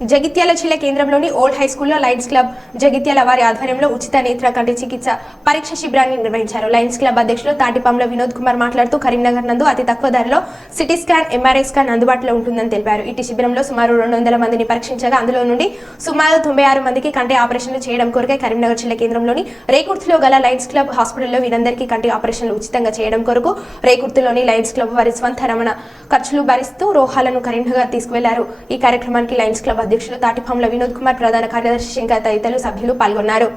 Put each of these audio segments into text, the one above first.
జగిత్యాల జిల్లా కేంద్రంలోని old high స్కూల్లో లయన్స్ క్లబ్ జగిత్యాల వారి ఆధ్వర్యంలో ఉచిత నేత్ర కంటి చికిత్స పరీక్ష శిబిరాన్ని నిర్వహించారు. లయన్స్ క్లబ్ అధ్యక్షులు తాటిపాంల వినోద్ కుమార్ మాట్లాడుతూ కరీంనగర్ నందు అతి తక్కువ ధరలో సిటీ స్కాన్ ఎంఆర్ఐ స్కాన్ అందుబాటులో ఉంటుందని తెలిపారు. ఇటు శిబిరంలో సుమారు రెండు వందల మందిని పరీక్షించగా అందులో నుండి సుమారు తొంభై ఆరు మందికి కంటి ఆపరేషన్లు చేయడం కొరకే కరీంనగర్ జిల్లా కేంద్రంలోని రేకుర్తిలో గల లయన్స్ క్లబ్ హాస్పిటల్లో వీరందరికీ కంటి ఆపరేషన్లు ఉచితంగా చేయడం కొరకు రేకుర్తిలోని లయన్స్ క్లబ్ వారి స్వంత రమణ ఖర్చులు భరిస్తూ రోహాలను కరీంనగర్ తీసుకువెళ్ళారు. ఈ కార్యక్రమానికి లయన్స్ క్లబ్ అధ్యక్షులు తాటిపాంల వినోద్ కుమార్ ప్రధాన కార్యదర్శి శంకర్ తదితరులు సభ్యులు పాల్గొన్నారు.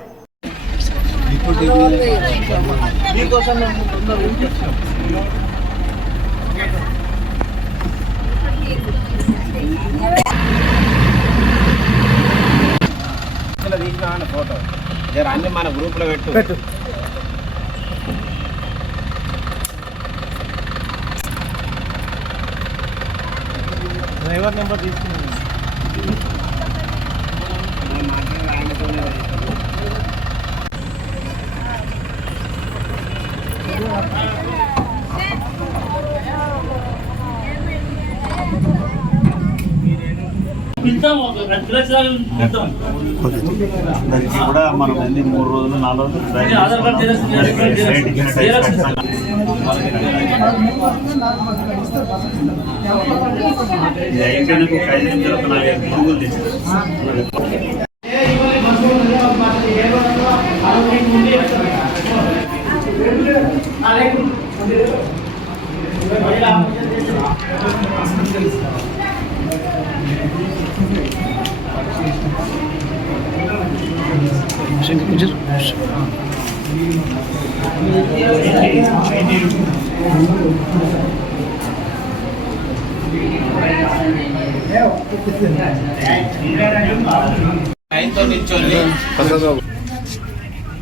ఫోటో అన్ని మన పెట్టు. డ్రైవర్ నెంబర్ తీసుకున్నాను. పిలుస్తాం ఒక దానికి కూడా మనం ఎన్ని? మూడు రోజులు నాలుగు రోజులు ట్రై ఇది ఆధార్ కార్డ్ చేస్తాం. జిరాక్స్, జిరాక్స్, దానికి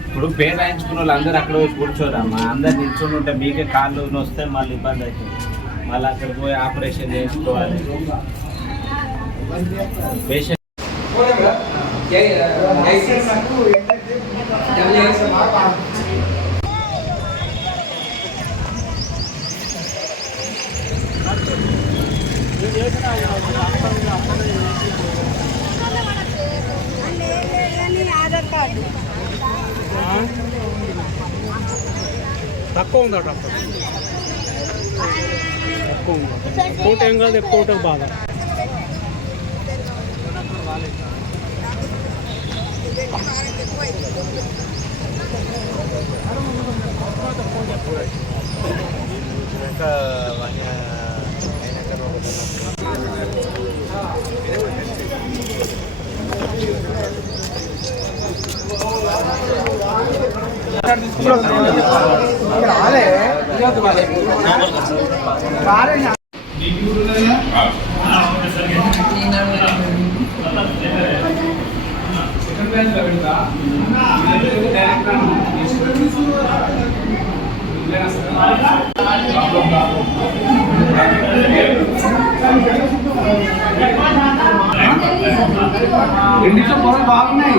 ఇప్పుడు పేరు రాయించుకున్న వాళ్ళు అందరూ అక్కడ పోయి కూర్చోరమ్మా. అందరు నిల్చొని ఉంటే మీకే కాళ్ళు వస్తే మళ్ళీ ఇబ్బంది అవుతుంది. మళ్ళీ అక్కడ పోయి ఆపరేషన్ చేసుకోవాలి పేషెంట్ తక్కువ ఉందా డాక్టర్ తక్కువ ఉందా కోట ఏం కాదు ఎక్కువ ఉంటుంది బాగా రెండిట్లో పొరలు బాగున్నాయి రెండిట్లో పొరలు బాగున్నాయి.